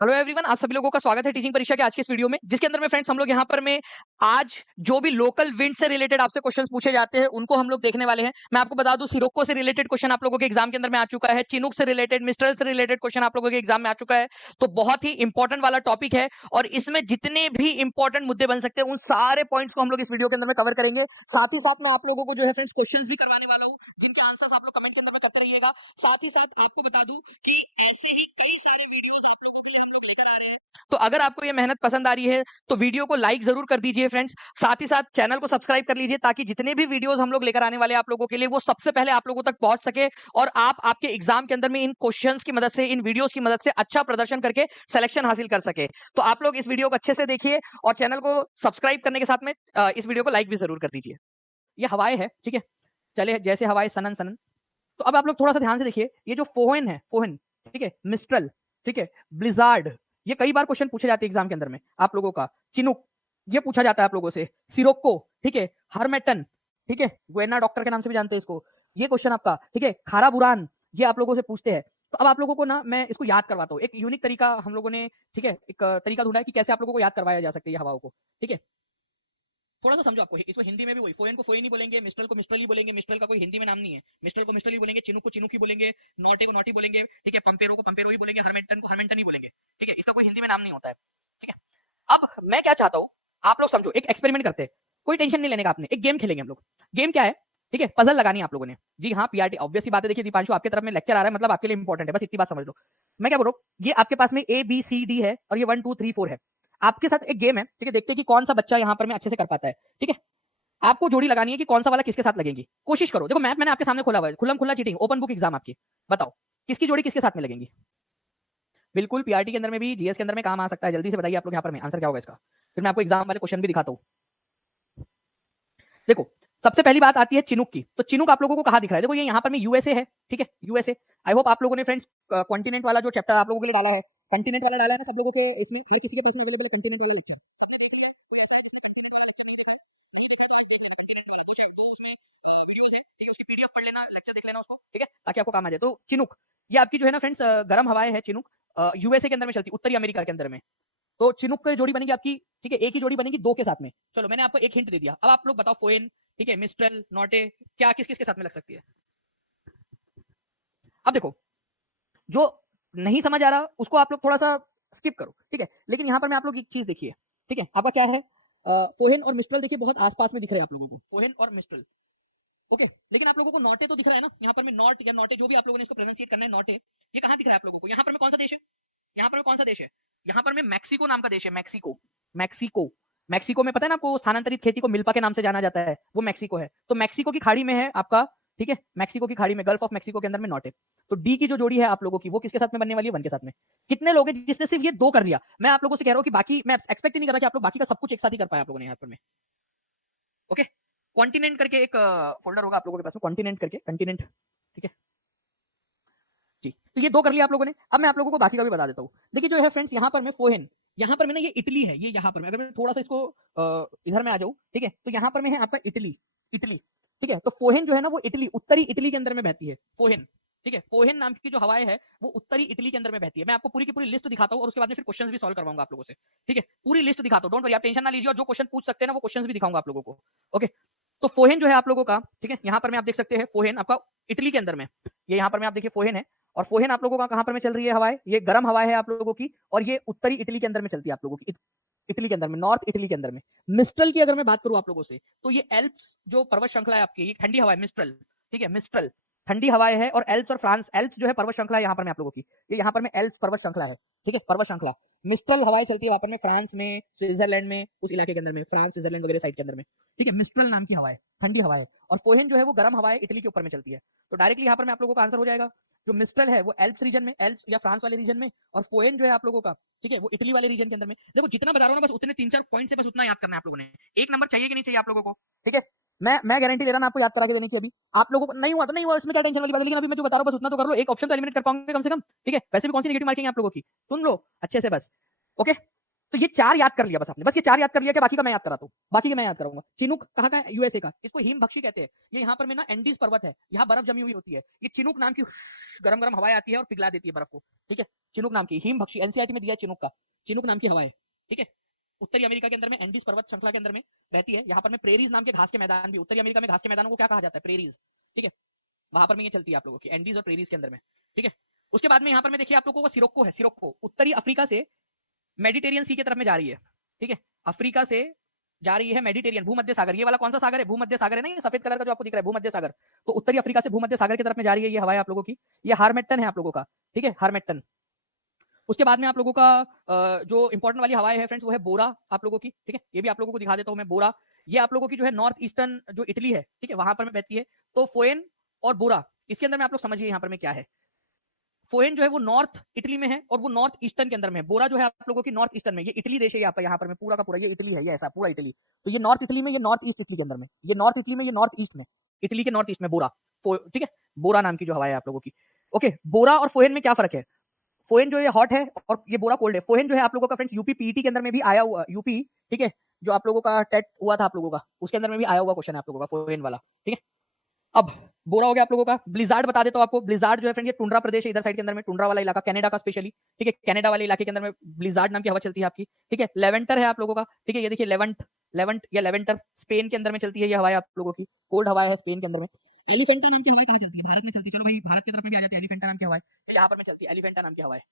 Hello everyone, आप सभी लोगों का स्वागत है टीचिंग परीक्षा के आज के इस वीडियो में, जिसके अंदर में फ्रेंड्स हम लोग यहाँ पर में आज जो भी लोकल विंड से रिलेटेड आपसे क्वेश्चंस पूछे जाते हैं उनको हम लोग देखने वाले हैं। मैं आपको बता दूं, सिरोक्को से रिलेटेड क्वेश्चन आप लोगों के एग्जाम के अंदर में आ चुका है, चिनूक से रिलेटेड, मिस्ट्रल से रिलेटेड क्वेश्चन आप लोगों के एग्जाम में आ चुका है। तो बहुत ही इंपॉर्टेंट वाला टॉपिक है और इसमें जितने भी इंपॉर्टेंट मुद्दे बन सकते हैं उन सारे पॉइंट्स को हम लोग इस वीडियो के अंदर में कवर करेंगे। साथ ही साथ मैं आप लोगों को जो है फ्रेंड्स क्वेश्चन भी करवाने वाला हूँ, जिनके आंसर्स आप लोग कमेंट के अंदर में करते रहिएगा। साथ ही साथ आपको बता दूं, तो अगर आपको ये मेहनत पसंद आ रही है तो वीडियो को लाइक जरूर कर दीजिए फ्रेंड्स। साथ ही साथ चैनल को सब्सक्राइब कर लीजिए ताकि जितने भी वीडियोस हम लोग लेकर आने वाले आप लोगों के लिए वो सबसे पहले आप लोगों तक पहुंच सके और आप आपके एग्जाम के अंदर में इन क्वेश्चंस की मदद से, इन वीडियोस की मदद से अच्छा प्रदर्शन करके सिलेक्शन हासिल कर सके। तो आप लोग इस वीडियो को अच्छे से देखिए और चैनल को सब्सक्राइब करने के साथ में इस वीडियो को लाइक भी जरूर कर दीजिए। ये हवाएं है, ठीक है, चले जैसे हवाएं सनन सनन। तो अब आप लोग थोड़ा सा ध्यान से देखिए, ये जो फोहन है, फोहन, ठीक है, मिस्ट्रल, ठीक है, ब्लिजार्ड, ये कई बार क्वेश्चन पूछे जाते हैं एग्जाम के अंदर में आप लोगों का। चिनुक, ये पूछा जाता है आप लोगों से। सिरोक्को, ठीक है, हरमेटन, ठीक है, गुएना डॉक्टर के नाम से भी जानते हैं इसको, ये क्वेश्चन आपका, ठीक है, खारा बुरान, ये आप लोगों से पूछते हैं। तो अब आप लोगों को ना मैं इसको याद करवाता हूँ, एक यूनिक तरीका हम लोगों ने, ठीक है, एक तरीका ढूंढा है कि कैसे आप लोगों को याद करवाया जा सकता है ये हवाओं को, ठीक है। थोड़ा सा समझो, आपको इसको हिंदी में भी वही, फोएन को फोएन ही बोलेंगे, मिस्ट्रल को मिस्ट्रल ही बोलेंगे, मिस्ट्रल का कोई हिंदी में नाम नहीं है, मिस्ट्रल को मिस्ट्रल ही बोलेंगे, चिनुक को चिनुक ही बोलेंगे, नोटे को नोटी बोलेंगे, ठीक है, पंपेरो को पंपेरो ही बोलेंगे, हरमेंटन को हरमेंटन ही बोलेंगे, ठीक है, इसका कोई हिंदी में नाम नहीं होता है, ठीक है। अब मैं क्या चाहता हूँ, आप लोग समझो, एक एक्सपेरिमेंट करते हैं, कोई टेंशन नहीं लेने का, आपने एक गेम खेलेंगे हम लोग। गेम क्या है, ठीक है, पजल लगानी है आप लोगों ने। जी हाँ, पीआरटी, ऑब्वियस ही बात है। देखिए दीपांशु, आपके तरफ में लेक्चर आ रहा है, मतलब आपके लिए इंपॉर्टेंट है, बस इतनी बात समझ लो। मैं क्या बोल रहा हूँ, ये आपके पास में ए बी सी डी है और ये 1 2 3 4 है। आपके साथ एक गेम है, ठीक है, देखते हैं कि कौन सा बच्चा यहाँ पर में अच्छे से कर पाता है, ठीक है। आपको जोड़ी लगानी है कि कौन सा वाला किसके साथ लगेगी। कोशिश करो, देखो मैप मैंने आपके सामने खोला हुआ है, खुल्लम खुल्ला चीटिंग, ओपन बुक एग्जाम आपकी। बताओ किसकी जोड़ी किसके साथ में लगेगी। बिल्कुल पीआरटी के अंदर में भी, जीएस के अंदर में काम आ सकता है। जल्दी से बताइए आप लोग यहाँ पर में आंसर क्या होगा इसका, फिर मैं आपको एग्जाम वाले क्वेश्चन भी दिखाता हूँ। देखो, सबसे पहली बात आती है चिनुक की। तो चिनुक आप लोगों को कहाँ दिख रहा है, देखो ये यहाँ पर में यूएसए है, ठीक है, यूएसए। आई होप आप लोगों ने फ्रेंड्स कॉन्टिनेंट वाला जो चैप्टर आप लोगों के लिए डाला है, कॉन्टिनेंट वाला डाला है ना सब लोगों के, इसमें हर किसी के पास में अवेलेबल है कॉन्टिनेंट वाला लेक्चर। ठीक है, ताकि आपको काम आ जाए। तो चिनुक, ये आपकी जो है ना फ्रेंड्स गर्म हवाएं है चिनुक, यूएसए के अंदर में चलती, उत्तरी अमेरिका के अंदर में। तो चिनुक की जोड़ी बनेगी आपकी, ठीक है, एक ही जोड़ी बनेगी दो के साथ में। चलो मैंने आपको एक हिंट दे दिया, अब आप लोग बताओ फोएन, ठीक है, मिस्ट्रल, नोटे, क्या किस किस के साथ में लग सकती है। अब देखो, जो नहीं समझ आ रहा उसको आप लोग थोड़ा सा स्किप करो, ठीक है, लेकिन यहाँ पर मैं आप लोग एक चीज देखिए, ठीक है, आपका क्या है, फोहेन और मिस्ट्रल देखिए बहुत आसपास में दिख रहे हैं आप लोगों को, फोहेन और मिस्ट्रल, ओके। लेकिन आप लोगों को नोटे तो दिख रहा है ना, यहाँ पर में नॉट या नोटे, जो भी आप लोगों ने इसको प्रोनाउंसिएट करना है, नोटे, ये कहाँ दिख रहा है आप लोगों को, यहाँ पर में कौन सा देश है, यहाँ पर में कौन सा देश है, यहाँ पर में मैक्सिको नाम का देश है, मैक्सिको, मैक्सिको। मैक्सिको में पता है ना आपको, स्थानांतरित खेती को मिल्पा के नाम से जाना जाता है, वो मैक्सिको है। तो मैक्सिको की खाड़ी में है आपका, ठीक है, मैक्सिको की खाड़ी में, गल्फ ऑफ मैक्सिको के अंदर में नोटे। तो डी की जो जोड़ी है आप लोगों की, वो किसके साथ में बनने वाली है, वन के साथ में। कितने लोग हैं जिसने सिर्फ ये दो कर दिया। मैं आप लोगों से कह रहा हूँ कि बाकी, मैं एक्सपेक्ट ही नहीं कर रहा कि आप लोग बाकी का सब कुछ एक साथ ही कर पाए आप लोगों ने यहाँ पर में, ओके। कॉन्टिनेंट करके एक फोल्डर होगा आप लोगों के पास में, कॉन्टिनेंट करके, कंटिनेंट, ठीक है जी। तो ये दो कर लिया आप लोगों ने। अब मैं आप लोगों को बाकी का भी बता देता हूँ। देखिए जो है फ्रेंड्स, यहाँ पर मैं फोहेन, यहाँ पर मैं ना, ये इटली है, ये यहाँ पर मैं, अगर मैं थोड़ा सा इसको इधर में आ जाऊँ, ठीक है, तो यहाँ पर मैं है आपका इटली, इटली, ठीक है। तो फोहेन जो है ना वो इटली, उत्तरी इटली के अंदर में बहती है, फोहेन, ठीक है। फोहेन नाम की जो हवाएं है वो उत्तरी इटली के अंदर में बहती है। मैं आपको पूरी की पूरी लिस्ट दिखाता हूँ और उसके बाद में फिर क्वेश्चंस भी सॉल्व करवाऊंगा आप लोगों से, ठीक है, पूरी लिस्ट दिखाता हूँ, डोंट वरी, आप टेंशन ना लीजिए, और जो क्वेश्चन पूछ सकते हैं ना वो क्वेश्चंस भी दिखाऊंगा आप लोगों को, ओके। तो फोहेन जो है आप लोगों का, ठीक है, यहाँ पर मैं आप देख सकते हैं फोहेन आपका इटली के अंदर में, ये यहाँ पर मैं आप देखिए फोहेन है। और फोहेन आप लोगों का कहां पर में चल रही है हवाएं, ये गर्म हवाएं है आप लोगों की, और ये उत्तरी इटली के अंदर में चलती है आप लोगों की, इटली के अंदर में, नॉर्थ इटली के अंदर में। मिस्ट्रल की अगर मैं बात करूं आप लोगों से, तो ये एल्प्स जो पर्वत श्रृंखला है आपकी, ये ठंडी हवा है, मिस्ट्रल, ठीक है, मिस्ट्रल ठंडी हवाएं है। और एल्प्स और फ्रांस, एल्प्स जो है पर्वत श्रृंखला है यहाँ पर में आप लोगों की, ये यहाँ पर में एल्प्स पर्वत श्रृंखला है, ठीक है, पर्वत श्रृंखला। मिस्ट्रल हवाएं चलती है वहां पर में फ्रांस में, स्विट्जरलैंड में, उस इलाके के अंदर में, फ्रांस स्विट्जरलैंड वगैरह साइड के अंदर में, ठीक है, मिस्ट्रल नाम की हवाएं, ठंडी हवाएं। और फोहेन जो है वो गर्म हवाएं इटली के ऊपर में चलती है। तो डायरेक्टली यहाँ पर में आप लोगों का आंसर हो जाएगा, जो मिस्ट्रल है वो एल्प्स रीजन में, एल्प्स या फ्रांस वाले रीजन में, और फोएन जो है आप लोगों का, ठीक है, वो इटली वाले रीजन के अंदर में। देखो जितना बता रहा हूं ना, बस उतने 3 4 पॉइंट से बस उतना याद करना है आप लोगों ने। एक नंबर चाहिए कि नहीं चाहिए आप लोगों को, ठीक है। मैं गारंटी दे रहा ना आपको याद करा के देने की। अभी आप लोगों को नहीं हुआ तो नहीं हुआ, इसमें क्या टेंशन वाली बात है, लेकिन अभी मैं जो बता रहा हूं बस उतना तो कर लो, एक ऑप्शन तो एलिमिनेट कर पाओगे कम से कम, ठीक है। वैसे भी कौन सी नेगेटिव मार्किंग है आप लोगों की, सुन लो अच्छे से बस, ओके। तो ये 4 याद कर लिया बस आपने, बस ये 4 याद कर लिया कि बाकी का मैं याद कराता हूँ, बाकी का मैं याद कराऊंगा। चिनूक कहाँ का है? यूएसए का। इसको हिमभक्षी कहते हैं। ये यहाँ पर में ना एंडीज पर्वत है, यहाँ बर्फ जमी हुई होती है। ये चिनूक नाम की गरम गरम हवाएं आती है और पिघला देती है बर्फ को, ठीक है। चिनूक नाम की हिमभक्षी, एनसीईआरटी में दिया है चिनूक का, चिनूक नाम की हवा है, ठीक है। उत्तरी अमेरिका के अंदर में एंडीज पर्वत श्रृंखला के अंदर में रहती है। यहाँ पर में प्रेरीज नाम के घास के मैदान भी, उत्तरी अमेरिका में घास के मैदानों को क्या कहा जाता है? प्रेरीज, ठीक है। वहां पर में ये चलती है आप लोगों की एंडीज और प्रेरीज के अंदर में, ठीक है। उसके बाद में यहाँ पर में देखिए आप लोगों को सिरोक्को है। सिरोक्को उत्तरी अफ्रीका से मेडिटेरियन सी की तरफ में जा रही है, ठीक है। अफ्रीका से जा रही है मेडिटेरियन, भूमध्य सागर। ये वाला कौन सा सागर है? भूमध्य सागर है ना, ये सफेद कलर का जो आपको दिख रहा है भूमध्य सागर। तो उत्तरी अफ्रीका से भूमध्य सागर की तरफ में जा रही है ये हवा आप लोगों की। ये हारमेट्टन है आप लोगों का, ठीक है, हारमेट्टन। उसके बाद में आप लोगों का जो इंपॉर्टेंट वाली हवाएं है फ्रेंड्स वो है बोरा आप लोगों की, ठीक है। ये भी आप लोगों को दिखा देता हूं मैं, बोरा। ये आप लोगों की जो है नॉर्थ ईस्टर्न जो इटली है, ठीक है, वहां पर में बहती है। तो फोएन और बोरा, इसके अंदर में आप लोग समझिए यहाँ पर में क्या है। फोएन जो है वो नॉर्थ इटली में है और वो नॉर्थ ईस्टर्न के अंदर में है। बोरा जो है आप लोगों की नॉर्थ ईस्टर्न में। ये इटली देश है आपका, यहाँ पर में पूरा का पूरा ये इटली है, ये ऐसा पूरा इटली। तो ये नॉर्थ इटली में, ये नॉर्थ ईस्ट इटली के अंदर में, ये नॉर्थ इटली में, ये नॉर्थ ईस्ट में, इटली के नॉर्थ ईस्ट में बोरा, ठीक है। बोरा नाम की जो हवा है आप लोगों की। ओके, बोरा और फोएन में क्या फर्क है? फोएन जो है हॉट है और ये बोरा कोल्ड है। फोएन जो है आप लोगों का फ्रेंड्स यूपी पीईटी के अंदर में भी आया हुआ, यूपी, ठीक है, जो आप लोगों का टेट हुआ था आप लोगों का, उसके अंदर में भी आया हुआ क्वेश्चन है आप लोगों का फोएन वाला, ठीक है। अब बोरा हो गया आप लोगों का। ब्लिजार्ड बता देता हूं आपको। ब्लिजार्ड जो है फ्रेंड ये टुंड्रा प्रदेश है इधर साइड के अंदर में, टुंड्रा वाला इलाका, कनाडा का स्पेशली, ठीक है। कनाडा वाले इलाके के अंदर में ब्लिजार्ड नाम की हवा चलती है आपकी, ठीक है। लेवेंटर है आप लोगों का, ठीक है। ये देखिए लेवेंट, लेवेंट या लेवेंटर स्पेन के अंदर में चलती है ये हवा आप लोगों की, कोल्ड हवा है स्पेन के अंदर में। एलिफेंटा नाम की हवा कहां चलती है? भारत में चलती है। चलो भाई भारत की तरफ में भी आ जाते हैं। एलिफेंटा नाम की हवा है यहाँ पर में चलती है, एलिफेंटा नाम की हवा है,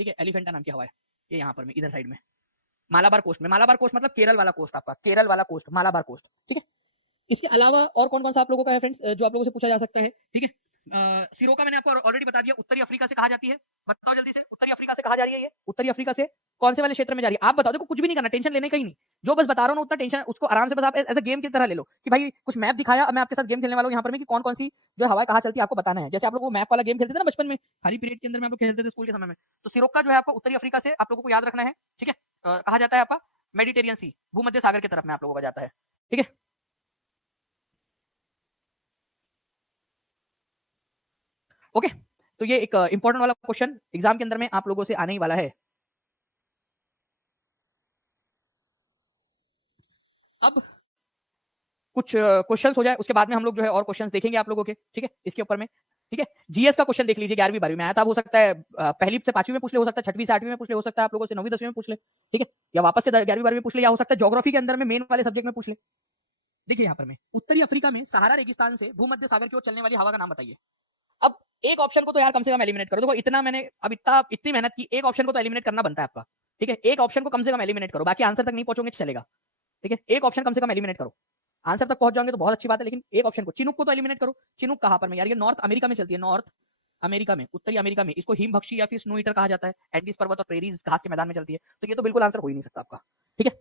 ठीक है। एलिफेंटा नाम की हवा है ये यहाँ पर में इधर साइड में, मालाबार कोस्ट में। मालाबार कोस्ट मतलब केरल वाला कोस्ट आपका, केरल वाला कोस्ट, मालाबार कोस्ट, ठीक है। इसके अलावा और कौन कौन सा आप लोगों का है फ्रेंड्स जो आप लोगों से पूछा जा सकता है, ठीक है। सिरोका मैंने आपको ऑलरेडी बता दिया, उत्तरी अफ्रीका से कहा जाती है। बताओ जल्दी से, उत्तरी अफ्रीका से कहा जा रही है ये? उत्तरी अफ्रीका से कौन से वाले क्षेत्र में जा रही है? आप बताओ। देखो कुछ भी नहीं करना, टेंशन लेने का ही नहीं। जो बस बता रहा हूँ ना उतना टेंशन, उसको आराम से बस आप एज अ गेम की तरह ले लो कि भाई कुछ मैप दिखाया, अब मैं आपके साथ गेम खेलने वाला हूँ यहाँ पर में कि कौन कौन सी जो हवाएं कहाँ चलती है आपको बताना है। जैसे आप लोगों को मैप वाला गेम खेलते थे ना बचपन में, खाली पीरियड के अंदर में आप लोग खेलते थे स्कूल के समय में। तो सिरोका जो है आपको उत्तरी अफ्रीका से आप लोगों को याद रखना है, ठीक है। कहा जाता है आपका मेडिटेरियन सी, भूमध्य सागर की तरफ में आप लोगों का जाता है, ठीक है। ओके, तो ये एक इंपॉर्टेंट वाला क्वेश्चन एग्जाम के अंदर में आप लोगों से आने ही वाला है। अब कुछ क्वेश्चंस हो जाए उसके बाद में हम लोग जो है और क्वेश्चंस देखेंगे आप लोगों के, ठीक है, इसके ऊपर में, ठीक है। जीएस का क्वेश्चन देख लीजिए, 11वीं 12वीं में आया था। हो सकता है पहली से 5वीं में पूछ ले, हो सकता है 6वीं से 8वीं में पूछ ले, हो सकता है आप लोगों से 9वीं 10वीं में पूछ ले, ठीक है, या वापस से 11वीं 12वीं में पूछ ले, या हो सकता है ज्योग्राफी के अंदर में मेन वाले सब्जेक्ट में पूछ ले। देखिए यहाँ पर में उत्तरी अफ्रीका में सहारा रेगिस्तान से भूमध्य सागर की ओर चलने वाली हवा का नाम बताइए। अब एक ऑप्शन को तो यार कम से कम एलिमिनेट करो। देखो इतना मैंने अब इतनी मेहनत की, एक ऑप्शन को तो एलिमिनेट करना बनता है आपका, ठीक है। एक ऑप्शन को कम से कम एलिमिनेट करो, बाकी आंसर तक नहीं पहुंचोगे चलेगा, ठीक है। एक ऑप्शन कम से कम एलिमिनेट करो, आंसर तक पहुंच जाओगे तो बहुत अच्छी बात है, लेकिन एक ऑप्शन को, चिनुक को तो एलिमिनेट करो। चिनुक कहां पर में यार? ये नॉर्थ अमेरिका में चलती है, नॉर्थ अमेरिका में, उत्तरी अमेरिका में। इसको हिमभक्षी या फिर स्नो ईटर कहा जाता है। एंडीज पर्वत और प्रेरीज घास के मैदान में चलती है, तो ये तो बिल्कुल आंसर हो ही नहीं सकता आपका, ठीक है।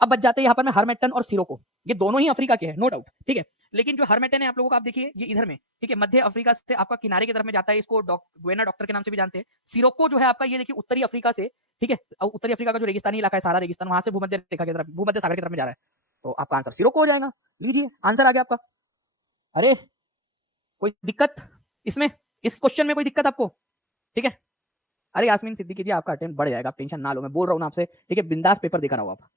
अब बच जाते हैं यहाँ पर में हरमेटन और सिरोको। ये दोनों ही अफ्रीका के हैं, नो डाउट, ठीक है। लेकिन जो हरमेटन है आप लोगों का, आप देखिए ये इधर में, ठीक है, मध्य अफ्रीका से आपका किनारे की तरफ में जाता है। इसको ग्वेना डॉक्टर के नाम से भी जानते हैं। सिरोको जो है आपका, ये देखिए उत्तरी अफ्रीका से, ठीक है, उत्तरी अफ्रीका का जो रेगिस्तानी इलाका है, सारा रेगिस्तान, वहां से भूमध्य रेखा की तरफ, भूमध्य सागर की तरफ में जा रहा है। तो आपका आंसर सिरोको हो जाएगा। लीजिए आंसर आ गया आपका। अरे कोई दिक्कत इसमें, इस क्वेश्चन में कोई दिक्कत आपको? ठीक है। अरे यास्मीन सिद्दीकी जी आपका अटेम्प्ट बढ़ जाएगा, आप टेंशन ना लो, मैं बोल रहा हूँ ना आपसे, ठीक है, बिंदास पेपर देकर आओ आप।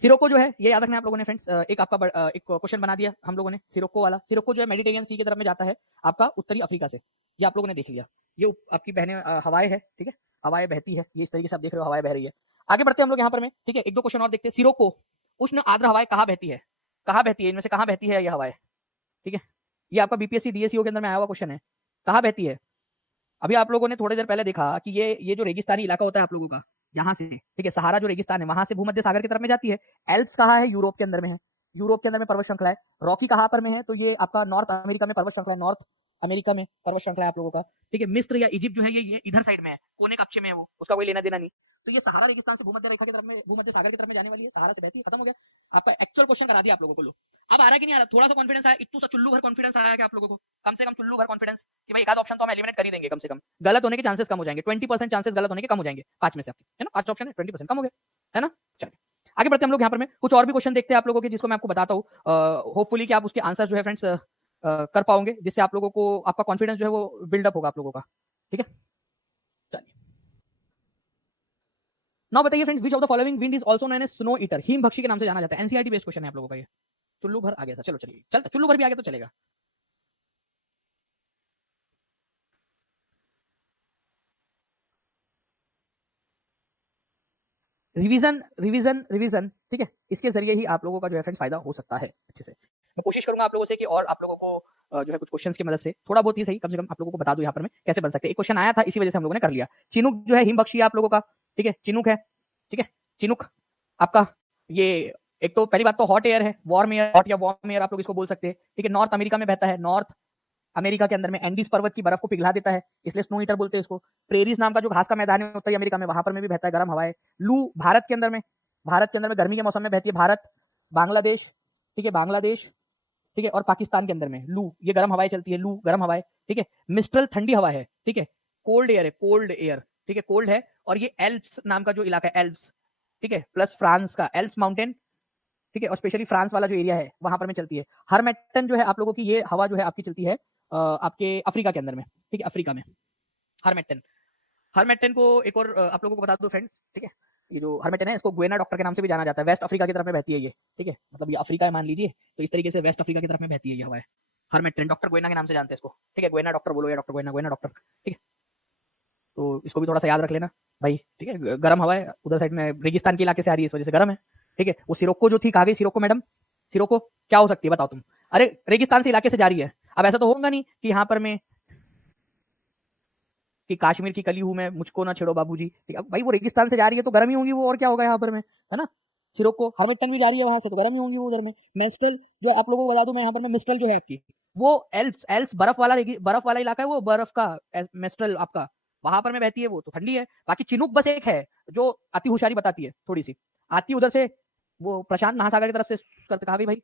सिरोको जो है ये याद रखना आप लोगों ने फ्रेंड्स, एक आपका एक क्वेश्चन बना दिया हम लोगों ने सिरोको वाला। सिरोको जो है मेडिटेरियन सी की तरफ में जाता है आपका उत्तरी अफ्रीका से, ये आप लोगों ने देख लिया। ये आपकी बहने हवाएं है, ठीक है, हवाएं बहती है, ये इस तरीके से आप देख रहे हो हवाएं बह रही है। आगे बढ़ते हैं हम लोग यहाँ पर में, ठीक है, एक दो क्वेश्चन और देखते हैं। सिरोको उष्ण आर्द्र हवाएं कहाँ बहती है? कहाँ बहती है इनमें से, कहाँ बहती है ये हवाएं? ठीक है, ये आपका बीपीएससी डीएससीओ के अंदर में आया हुआ क्वेश्चन है, कहाँ बहती है? अभी आप लोगों ने थोड़ी देर पहले देखा कि ये जो रेगिस्तानी इलाका होता है आप लोगों का, यहाँ से, ठीक है, सहारा जो रेगिस्तान है वहां से भूमध्य सागर की तरफ में जाती है। एल्प्स कहाँ है? यूरोप के अंदर में है, यूरोप के अंदर में पर्वत श्रृंखला है। रॉकी कहाँ पर में है? तो ये आपका नॉर्थ अमेरिका में पर्वत श्रृंखला है, नॉर्थ अमेरिका में पर्वत श्रृंखला है आप लोगों का, ठीक है। मिस्र या इजिप्ट जो है ये इधर साइड में है, कोने कपचे में है वो, उसका कोई लेना देना नहीं। तो ये सहारा रेगिस्तान से भूमध्य रेखा की तरफ में, भूमध्य सागर की तरफ में जाने वाली है, सहारा से बहती है, खत्म हो गया। आपका एक्चुअल क्वेश्चन करा दिया आप लोगों को। लो अब आ रहा है कि नहीं आ रहा? थोड़ा सा कॉन्फिडेंस आया, इतना सा चुल्लू भर कॉन्फिडेंस आया कि आप लोगों को, कम से कम चुल्लू भर कॉन्फिडेंस कि भाई एक आध ऑप्शन तो हम एलिमिनेट कर ही देंगे, कम से कम गलत होने के चांसेस कम हो जाएंगे। 20% चांसेस गलत होने के कम हो जाएंगे 5 में से आपके, है ना, 5 ऑप्शन है, 20% कम हो गया, है ना। चलिए आगे बढ़ते हैं हम लोग यहाँ पर में कुछ और भी क्वेश्चन देखते हैं आप लोगों के, जिसको मैं आपको बताता हूँ। होपफुली कि आप उसके आंसर जो है फ्रेंड्स कर पाओगे, जिससे आप लोगों को आपका कॉन्फिडेंस जो है वो बिल्डअप होगा आप लोगों का, ठीक है। चलिए नाउ बताइए friends, which of the following wind is also known as snow eater, हिम भक्षी के नाम से जाना जाता है। एनसीईआरटी बेस्ड क्वेश्चन है आप लोगों का ये। चुल्लू भर आ गया था, चलो चलिए चलता, चुल्लू भर भी आ गया तो चलेगा। रिवीजन रिवीजन रिवीजन, ठीक है, इसके जरिए ही आप लोगों का जो है फ्रेंड्स फायदा हो सकता है अच्छे से। मैं कोशिश करूंगा आप लोगों से कि और आप लोगों को जो है कुछ क्वेश्चंस की मदद से थोड़ा बहुत ही सही, कम से कम आप लोगों को बता दूं यहाँ पर मैं कैसे बन सकते हैं। एक क्वेश्चन आया था, इसी वजह से हम लोगों ने कर लिया। चिनुक जो है हिमबक्षी है आप लोगों का, ठीक है, चिनुक है, ठीक है, चिनुक आपका ये एक तो पहली बात तो हॉट एयर है, वार्म एयर, हॉट या वार्म एयर आप लोग इसको बोल सकते हैं, ठीक है। नॉर्थ अमेरिका में बहता है, नॉर्थ अमेरिका के अंदर में एंडीज पर्वत की बर्फ को पिघला देता है, इसलिए स्नो ईटर बोलते हैं इसको। प्रेरीज नाम का जो घास का मैदान है उत्तरी अमेरिका में, वहां पर में भी बहता है, गर्म हवाएं। लू भारत के अंदर में, भारत के अंदर में गर्मी के मौसम में बहती है, भारत, बांग्लादेश, ठीक है, बांग्लादेश, ठीक है, और पाकिस्तान के अंदर में लू, ये गर्म हवाएं चलती है, लू गर्म हवाएं, ठीक है। मिस्ट्रल ठंडी हवा है, ठीक है, कोल्ड एयर है, कोल्ड एयर, ठीक है, कोल्ड है। और ये एल्प्स नाम का जो इलाका है, एल्प्स, ठीक है, प्लस फ्रांस का एल्प्स माउंटेन, ठीक है, और स्पेशली फ्रांस वाला जो एरिया है वहां पर में चलती है। हरमेटन जो है आप लोगों की ये हवा जो है आपकी चलती है आपके अफ्रीका के अंदर में, ठीक है, अफ्रीका में हरमेटन। हरमेटन को एक और आप लोगों को बता दो फ्रेंड्स, ठीक है, ये जो हरमेटन है इसको गुएना डॉक्टर के नाम से भी जाना जाता है। वेस्ट अफ्रीका की तरफ में बहती है ये, ठीक है, मतलब ये अफ्रीका है मान लीजिए, तो इस तरीके से वेस्ट अफ्रीका की तरफ में बहती है ये हवा है। हरमेटन डॉक्टर गुएना के नाम से जानते हैं इसको, ठीक है, गुएना डॉक्टर बोलो या डॉक्टर गुएना, गुएना डॉक्टर, ठीक है। तो इसको भी थोड़ा सा याद रख लेना भाई, ठीक है। गर्म हवा है, उधर साइड में रेगिस्तान के इलाके से आ रही है, इस वजह से गर्म है, ठीक है। वो सिरोको जो थी, कहा गई सिरोको मैडम, सिरोको क्या हो सकती है बताओ तुम? अरे रेगिस्तान से इलाके से जा रही है, अब ऐसा तो होगा नहीं कि यहाँ पर मैं कि कश्मीर की कली हूं मैं, मुझको ना छेड़ो बाबूजी, अब भाई वो रेगिस्तान से जा रही है तो गर्म ही होंगी वो, और क्या होगा यहाँ पर में, है ना। सिरोको हरमिटन भी जा रही है वहां से तो गर्म ही होंगी वो उधर में। मेस्टल जो आप लोगों को बता दूं मैं यहाँ पर में, मिस्टल जो है आपकी वो एल्प्स, एल्प्स बर्फ वाला, बर्फ वाला इलाका है वो, बर्फ का मेस्टल आपका वहां पर में बहती है, वो तो ठंडी है। बाकी चिनुक बस एक है जो अति होशियारी बताती है, थोड़ी सी आती उधर से, वो प्रशांत महासागर की तरफ से करते, कहा गई भाई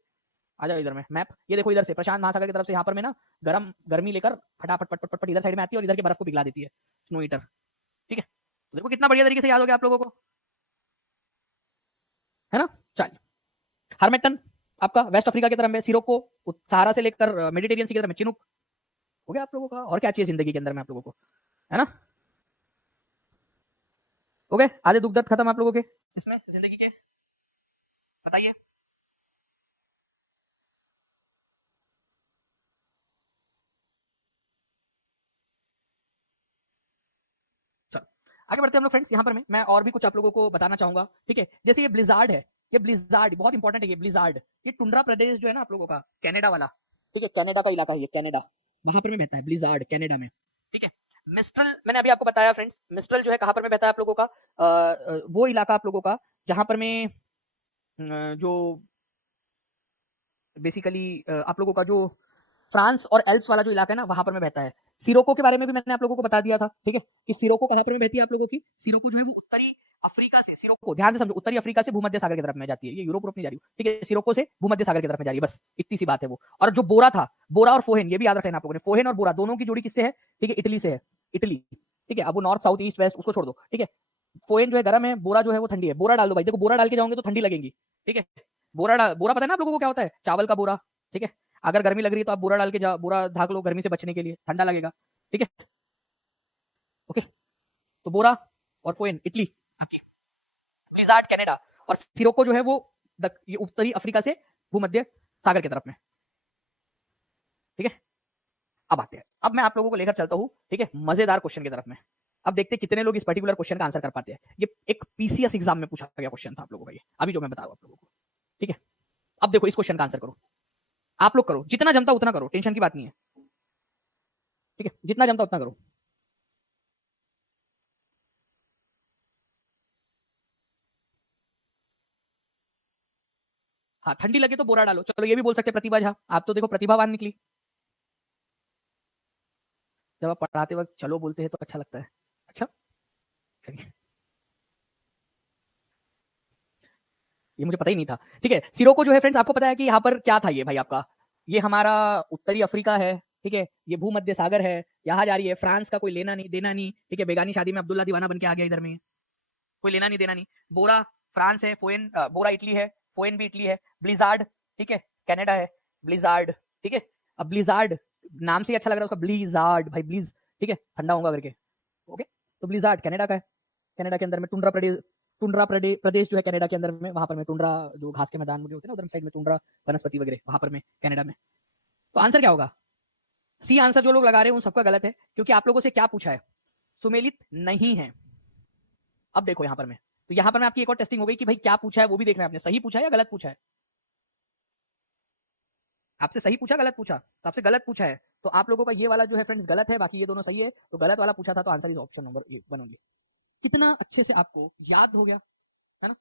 आ जाओ इधर में मैप, ये देखो इधर से प्रशांत महासागर की तरफ से यहाँ पर में ना गर्मी लेकर फटाफट पट पट पट पट इधर साइड में आती है और इधर की बर्फ को पिघला देती है, स्नो ईटर, ठीक है। तो देखो कितना बढ़िया तरीके से याद हो गया आप लोगों को, है ना। चलिए, हरमेटन आपका वेस्ट अफ्रीका की तरफ में, सिरोको सहारा से लेकर मेडिटेरियन सी की तरफ में, चिनुक हो गया आप लोगों का। और क्या चाहिए जिंदगी के अंदर में आप लोगों को, है ना। हो गए आधे दुख दर्द खत्म आप लोगों के इसमें जिंदगी के, बताइए। चलो आगे बढ़ते हैं हम लोग फ्रेंड्स। यहाँ पर मैं और भी कुछ आप लोगों को बताना चाहूंगा, ठीक है। जैसे ये ब्लिजार्ड है, ये ब्लिजार्ड बहुत इंपॉर्टेंट है, ये ब्लिजार्ड, ये टुंड्रा प्रदेश जो है ना आप लोगों का, कनाडा वाला, ठीक है, कनाडा का इलाका है ये, कनाडा, वहां पर में बहता है ब्लिजार्ड, कनाडा में, ठीक है। मिस्ट्रल मैंने अभी आपको बताया फ्रेंड्स, मिस्ट्रल जो है कहां पर में बहता है आप लोगों का, वो इलाका आप लोगों का जहां पर में जो बेसिकली आप लोगों का जो फ्रांस और एल्प्स वाला जो इलाका है ना वहां पर में बहता है। सिरोको के बारे में भी मैंने आप लोगों को बता दिया था, ठीक है, कि सिरोको कहां पर में बहती है आप लोगों की। सिरोको जो है वो उत्तरी अफ्रीका से, सिरोको ध्यान से समझो, उत्तरी अफ्रीका से भूमध्य सागर की तरफ में जाती है, ये यूरोप नहीं जा रही, ठीक है, सिरोको से भूमध्य सागर की तरफ में जा रही है, बस इतनी सी बात है वो। और जो बोरा था, बोरा और फोहेन, ये भी याद रखना आप लोगों ने, फोहेन और बोरा दोनों की जोड़ी किससे है, ठीक है, इटली से है, इटली, ठीक है। अब वो नॉर्थ साउथ ईस्ट वेस्ट उसको छोड़ दो, ठीक है। फोहेन जो है गर्म है, बोरा जो है वो ठंडी है। बोरा डाल दो भाई, देखो बोरा डाल के जाओगे तो ठंडी लगेगी, ठीक है। बोरा पता है ना आप लोगों को क्या होता है, चावल का बोरा, ठीक है। अगर गर्मी लग रही है तो आप बोरा डाल के जाओ, बोरा ढाक लो गर्मी से बचने के लिए, ठंडा लगेगा, ठीक है, ओके। तो बोरा और फोइन इटली आपकी, ब्लिजार्ड कनाडा, और सिरोको जो है वो ये उत्तरी अफ्रीका से भूमध्य सागर की तरफ में, ठीक है। अब आते हैं, अब मैं आप लोगों को लेकर चलता हूं, ठीक है, मजेदार क्वेश्चन की तरफ में। अब देखते हैं कितने लोग इस पर्टिकुलर क्वेश्चन का आंसर कर पाते हैं। ये एक पीसीएस एग्जाम में पूछा गया क्वेश्चन था आप लोगों का, ये अभी जो मैं बता रहा हूं आप लोगों को, ठीक है। अब देखो इस क्वेश्चन का आंसर करो, आप लोग करो, जितना जमता उतना करो, टेंशन की बात नहीं है, ठीक है, जितना जमता उतना करो। हाँ ठंडी लगे तो बोरा डालो, चलो ये भी बोल सकते प्रतिभा झा, आप तो देखो प्रतिभावान निकली, जब आप पढ़ाते वक्त चलो बोलते हैं तो अच्छा लगता है। अच्छा चलिए, ये मुझे पता ही नहीं था, ठीक है। सिरोको जो है फ्रेंड्स आपको पता है कि यहाँ पर क्या था ये भाई आपका, ये हमारा उत्तरी अफ्रीका है, ठीक है, ये भूमध्य सागर है, यहाँ जा रही है, फ्रांस का कोई लेना नहीं देना नहीं, ठीक है, बेगानी शादी में अब्दुल्ला दीवाना बन के आ गया इधर में, कोई लेना नहीं देना नहीं। बोरा फ्रांस है, फोएन बोरा इटली है, फोएन भी इटली है, ब्लिजार्ड, ठीक है, कनाडा है, ब्लिजार्ड, ठीक है। अब ब्लिजार्ड नाम से ही अच्छा लग रहा है उसका, ब्लिजार्ड भाई, ब्लिज, ठीक है, ठंडा होगा करके, ओके। तो ब्लिजार्ड कनाडा का है, कनाडा के अंदर में टुंड्रा प्रदेश, टुंड्रा प्रदेश जो है कनाडा के अंदर में, वहां पर में टुंड्रा जो घास के मैदान मुझे होते हैं ना उधर साइड में टुंड्रा वनस्पति वगैरह वहां पर में कनाडा में। तो आंसर क्या होगा? सी आंसर जो लोग लगा रहे हैं उन सबका गलत है, क्योंकि आप लोगों से क्या पूछा है? सुमेलित नहीं है। अब देखो यहां पर में, तो यहां पर में आपकी एक और टेस्टिंग हो गई कि भाई क्या पूछा है वो भी देखना है आपने, सही पूछा है या गलत पूछा है। आपसे सही पूछा गलत पूछा? तो आपसे गलत पूछा है, तो आप लोगों का ये वाला जो है फ्रेंड्स गलत है, बाकी ये दोनों सही है। तो गलत वाला पूछा था, तो answer is option number 1 only. कितना अच्छे से आपको याद हो गया है ना,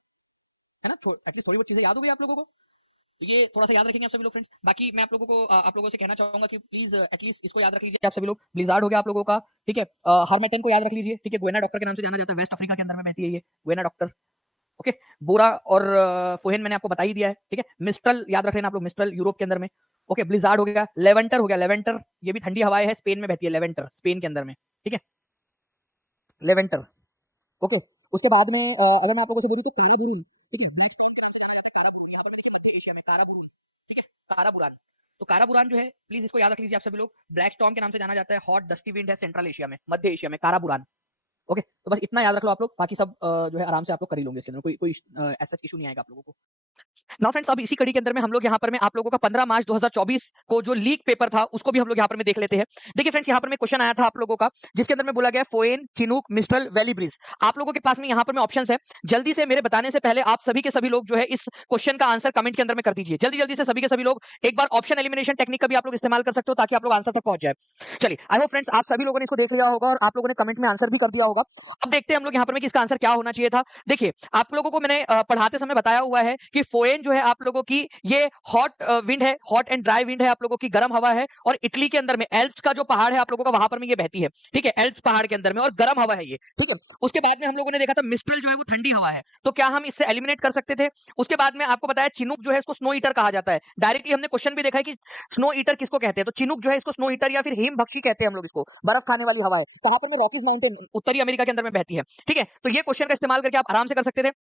है ना, एटलीस्ट थोड़ी बहुत चीजें याद हो गई आप लोगों को। तो ये थोड़ा सा याद रखेंगे आप सभी लोग फ्रेंड्स। बाकी मैं आप लोगों से कहना चाहूंगा कि प्लीज एटलीस्ट इसको याद रख लीजिए आप सभी लोग। ब्लिजार्ड हो गया आप लोगों का, ठीक है। हार्मेटन को याद रख लीजिए, ठीक है, गुएना डॉक्टर के नाम से जाना जाता है, वेस्ट अफ्रीका के अंदर में बहती है ये गुएना डॉक्टर। ओके, बोरा और फोहेन मैंने आपको बता ही दिया है, ठीक है। मिस्ट्रल याद रख लेना आप लोग, मिस्ट्रल यूरोप के अंदर में। ओके, ब्लिजार्ड हो गया, लेवेंटर हो गया, लेवेंटर ये भी ठंडी हवाएं है, स्पेन में बहती है लेवेंटर, स्पेन के अंदर में, ठीक है, लेवेंटर। ओके, उसके बाद में अगर मैं आप लोगों से बोलूं तो काराबुरुन, ठीक है, ब्लैक स्टोन के नाम से जाना जाता है काराबुरुन, यहाँ पर मैंने मध्य एशिया में काराबुरुन, ठीक है, काराबुरान। तो काराबुरान जो है प्लीज इसको याद रख लीजिए आप सभी लोग। ब्लैक स्टॉर्म के नाम से जाना जाता है, हॉट डस्टी विंड है सेंट्रल एशिया में, मध्य एशिया में काराबुरान। ओके, तो बस इतना याद रख लो आप लोग, बाकी सब जो है आराम से आप लोग कर ही लोगे, इसके अंदर कोई ऐसा इशू नहीं आएगा आप लोगों को। नाउ फ्रेंड्स, अब इसी कड़ी के अंदर में हम लोग यहाँ पर में आप लोगों का 15 मार्च 2024 को जो लीक पेपर था उसको भी हम लोग यहाँ पर में देख लेते हैं। देखिए फ्रेंड्स, यहाँ पर में क्वेश्चन आया था आप लोगों का, जिसके अंदर में बोला गया फोएन, चिनूक, मिस्ट्रल, वैली ब्रीज। आप लोगों के पास में यहाँ पर में ऑप्शंस है। जल्दी से मेरे बताने से पहले आप सभी के सभी लोग जो है इस क्वेश्चन का आंसर कमेंट के अंदर में कर दीजिए। जल्दी जल्दी से सभी के सभी लोग एक बार ऑप्शन एलिमिनेशन टेक्निक का भी आप लोग इस्तेमाल कर सकते हो, ताकि आप लोग आंसर तक पहुंच जाए। चलिए, आई होप फ्रेंड्स आप सभी लोगों ने इसको देख लिया होगा और आप लोगों ने कमेंट में आंसर भी कर दिया होगा। अब देखते हैं हम लोग यहाँ पर में कि इसका आंसर क्या होना चाहिए था। देखिए, आप लोगों को मैंने पढ़ाते समय बताया हुआ है कि फोएन जो है आप लोगों की ये हॉट विंड है, हॉट एंड ड्राई विंड है, आप लोगों की गर्म हवा है, और इटली के अंदर में एल्प्स का जो पहाड़ है आप लोगों का वहां पर में ये बहती है, ठीक है, एल्प्स पहाड़ के अंदर में, और गर्म हवा है ये, ठीक है। उसके बाद में हम लोगों ने देखा था मिस्ट्रल जो है वो ठंडी हवा है, तो क्या हम इससे एलिमिनेट कर सकते थे? उसके बाद में आपको बताया चिनूक जो है इसको स्नो ईटर कहा जाता है। डायरेक्टली हमने क्वेश्चन भी देखा है कि स्नो ईटर किसको कहते हैं, तो चिनूक जो है इसको स्नो ईटर या फिर हिम भक्षी कहते हैं हम लोग इसको, बर्फ खाने वाली हवा है, कहां पर में रॉकीज माउंटेन उत्तरी अमेरिका के अंदर में बहती है, ठीक है। तो ये क्वेश्चन का इस्तेमाल करके आप आराम से कर सकते थे।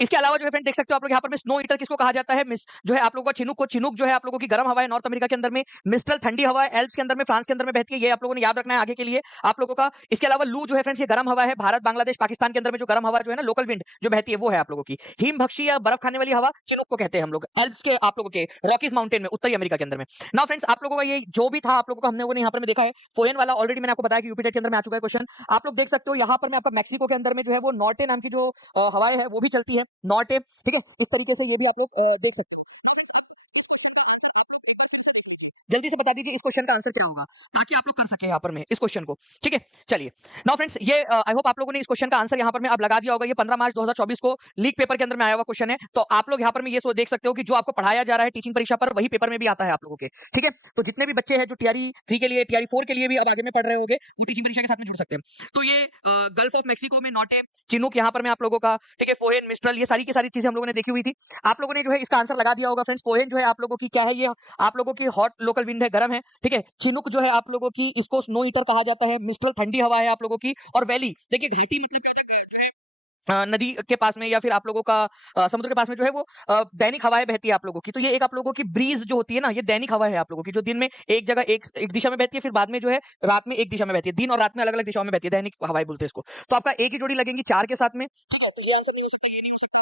इसके अलावा जो है फ्रेंड देख सकते हो आप लोग यहाँ पर स्नो ईटर किसको कहा जाता है, जो है आप लोगों को चिनूक जो है आप लोगों की गर्म हवा है नॉर्थ अमेरिका के अंदर में, मिस्ट्रल ठंडी हवा है एल्प्स के अंदर में, फ्रांस के अंदर में बहती है, ये आप लोगों ने याद रखना है आगे के लिए आप लोगों का। इसके अलावा लू जो है फ्रेंड्स ये गर्म हवा है, भारत बांग्लादेश पाकिस्तान के अंदर में जो गर्म हवा जो है ना लोकल विंड जो बहती है वो है आप लोगों की। हिम भक्षी या बर्फ खाने वाली हवा चिनूक को कहते हैं हम लोग, एल्प्स के आप लोगों के रॉकीज माउंटेन में उत्तरी अमेरिका के अंदर में। नाउ फ्रेंड्स, आप लोगों का ये जो भी था आप लोगों को हम लोगों ने यहाँ पर देखा है, फोएन वाला ऑलरेडी मैंने आपको बताया कि यूपी के अंदर में आ चुका है क्वेश्चन। आप लोग देख सकते हो यहाँ पर में आपका मैक्सिको के अंदर में जो है वो नॉर्टे नाम की जो हवाएं है वो भी चलती है, नॉर्टे, ठीक है। इस तरीके से ये भी आप लोग देख सकते हैं। जल्दी से बता दीजिए इस क्वेश्चन का आंसर क्या होगा, ताकि आप लोग कर सके यहाँ पर में इस क्वेश्चन को, ठीक है। चलिए, नाउ फ्रेंड्स, ये आई होप आप लोगों ने इस क्वेश्चन का आंसर यहाँ पर में अब लगा दिया होगा। ये 15 मार्च 2024 को लीक पेपर के अंदर में आया हुआ क्वेश्चन है, तो आप लोग यहाँ पर में ये देख सकते हो कि जो आपको पढ़ाया जा रहा है टीचिंग परीक्षा पर, वही पेपर में भी आता है आप लोगों के, ठीक है। तो जितने भी बच्चे हैं जो टीआरई 3 के लिए, टीआरई 4 के लिए भी अब आगे में पढ़ रहे होंगे, वो टीचिंग परीक्षा के साथ में जुड़ सकते हैं। तो ये गल्फ ऑफ मैक्सिको में नॉटे, चिनूक यहाँ पर में आप लोगों का, ठीक है, फोएन, मिस्ट्रल, ये सारी की सारी चीजें हम लोगों ने देखी हुई थी। आप लोगों ने जो है इसका आंसर लगा दिया होगा फ्रेंड्स। फोएन जो है आप लोगों की क्या है, ये आप लोगों की हॉट लोकल विंड है, गर्म है, ठीक है। चिनूक जो है आप लोगों की इसको स्नो ईटर कहा जाता है, मिस्ट्रल ठंडी हवा है आप लोगों की, और वैली देखिए घाटी मतलब क्या होता है, जो है नदी के पास में या फिर आप लोगों का समुद्र के पास में जो है वो दैनिक हवाएं बहती है आप लोगों की। तो ये एक आप लोगों की ब्रीज जो होती है ना, ये दैनिक हवा है आप लोगों की, जो दिन में एक जगह एक दिशा में बहती है, फिर बाद में जो है रात में एक दिशा में बहती है, दिन और रात में अलग अलग दिशाओं में बहती है, दैनिक हवाएं बोलते हैं इसको। तो आपका एक ही जोड़ी लगेंगी 4 के साथ में, हाँ, तो ये आंसर नहीं हो सकता, ये नहीं हो सकता।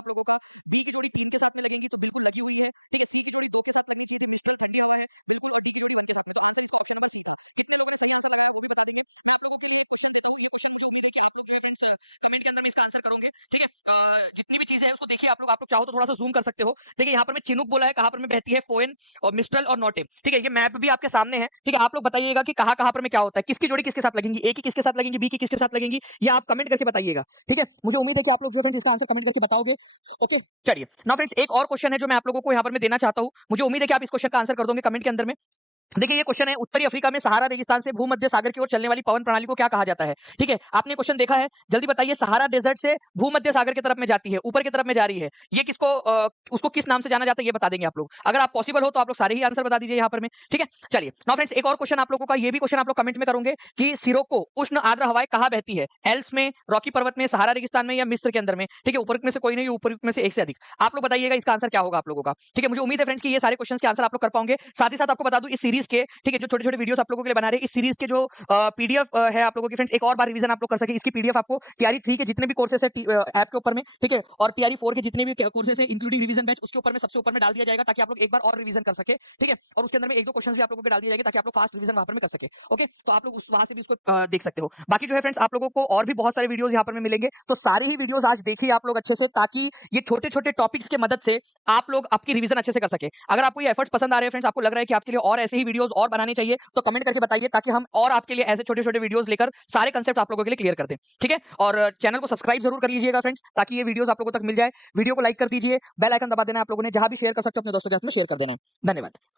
कितने लोगों ने सही आंसर लगाया वो भी बता देंगे। मैं आप लोगों के लिए क्वेश्चन देता हूँ, ये क्वेश्चन मुझे उम्मीद है कि आप लोग जो है फ्रेंड्स कमेंट के अंदर में इसका आंसर करोगे, ठीक है। जितनी भी चीजें हैं उसको देखिए आप लोग चाहो तो थोड़ा सा जूम कर सकते हो। देखिए यहाँ पर मैं चिनूक बोला है, कहाँ पर में बहती है, फोएन और मिस्ट्रल और नॉटे, ठीक है। ये मैप भी आपके सामने है, ठीक है। आप लोग बताइएगा कि कहाँ कहाँ पर में क्या होता है, किसकी जोड़ी किसके साथ लगेंगी, ए की किसके साथ लगेंगी, बी की किसके साथ लगेंगी, ये आप कमेंट करके बताइएगा, ठीक है। मुझे उम्मीद है कि आप लोग जो फ्रेंड्स इसका आंसर कमेंट करके बताओगे, ओके। चलिए, नाउ फ्रेंड्स एक और क्वेश्चन है जो मैं आप लोगों को यहाँ पर मैं देना चाहता हूँ। मुझे उम्मीद है कि आप इस क्वेश्चन का आंसर कर दोगे कमेंट के अंदर में। देखिए ये क्वेश्चन है, उत्तरी अफ्रीका में सहारा रेगिस्तान से भूमध्य सागर की ओर चलने वाली पवन प्रणाली को क्या कहा जाता है, ठीक है। आपने क्वेश्चन देखा है, जल्दी बताइए। सहारा डेजर्ट से भूमध्य सागर की तरफ में जाती है, ऊपर की तरफ में जा रही है, ये किसको उसको किस नाम से जाना जाता है ये बता देंगे आप लोग। अगर आप पॉसिबल हो तो आप लोग सारे ही आंसर बता दीजिए यहाँ पर में, ठीक है। चलिए नाउ फ्रेंड्स, एक और क्वेश्चन आप लोगों का, ये भी क्वेश्चन आप लोग कमेंट में करोगे कि सिरोको उष्ण आर्द्र हवाएं कहाँ बहती है, एल्प्स में, रॉकी पर्वत में, सहारा रेगिस्तान में, या मिस्र के अंदर में, ठीक है। ऊपर में से कोई नहीं, ऊपर में से एक से अधिक। आप लोग बताइएगा इसका आंसर क्या होगा आप लोगों का, ठीक है। मुझे उम्मीद है फ्रेंड्स कि ये सारे क्वेश्चन के आंसर आप लोग कर पाओगे। साथ ही साथ आपको बता दूं इस सीरीज सीरीज के, ठीक है, जो छोटे छोटे वीडियोस आप लोगों के लिए बना रहे हैं, इस सीरीज के जो पीडीएफ है आप लोगों की फ्रेंड्स, एक और बार रिवीजन आप लोग कर सके, इसकी पीडीएफ आपको टीआरई 3 के जितने भी कोर्सेस है ऐप के ऊपर में, ठीक है, और टीआरई 4 के जितने भी कोर्सेस है इंक्लूडिंग रिवीजन बैच, उसके ऊपर में सबसे ऊपर में डाल दिया जाएगा, ताकि आप लोग एक बार और रिवीजन कर सके, ठीक है, और उसके अंदर में एक दो क्वेश्चंस भी आप लोगों के डाल दिए जाएंगे, ताकि आप लोग फास्ट रिवीजन वहां पर में कर सके। ओके, तो आप लोग उस वहां से भी उसको देख सकते हो। बाकी जो है फ्रेंड्स, आप लोगों को और भी बहुत सारे वीडियोस यहाँ पर में मिलेंगे, तो सारे ही वीडियोस आज देखिए आप लोग अच्छे से, ताकि ये छोटे छोटे टॉपिक्स की मदद से आप लोग आपकी रिवीजन अच्छे से कर सके। अगर आपको ये एफर्ट्स पसंद आ रहे हैं फ्रेंड्स, आपको लग रहा है कि आपके लिए और ऐसे ही वीडियोस और बनाने चाहिए, तो कमेंट करके बताइए, ताकि हम और आपके लिए ऐसे छोटे छोटे वीडियोस लेकर सारे कंसेप्ट आप लोगों के लिए क्लियर कर दें, ठीक है। और चैनल को सब्सक्राइब जरूर कर लीजिएगा फ्रेंड्स, ताकि ये वीडियोस आप लोगों तक मिल जाए। वीडियो को लाइक कर दीजिए, बेल आइकन दबा देना, आप लोगों ने जहां भी शेयर कर सकते हो अपने दोस्तों के साथ में शेयर कर देना है। धन्यवाद।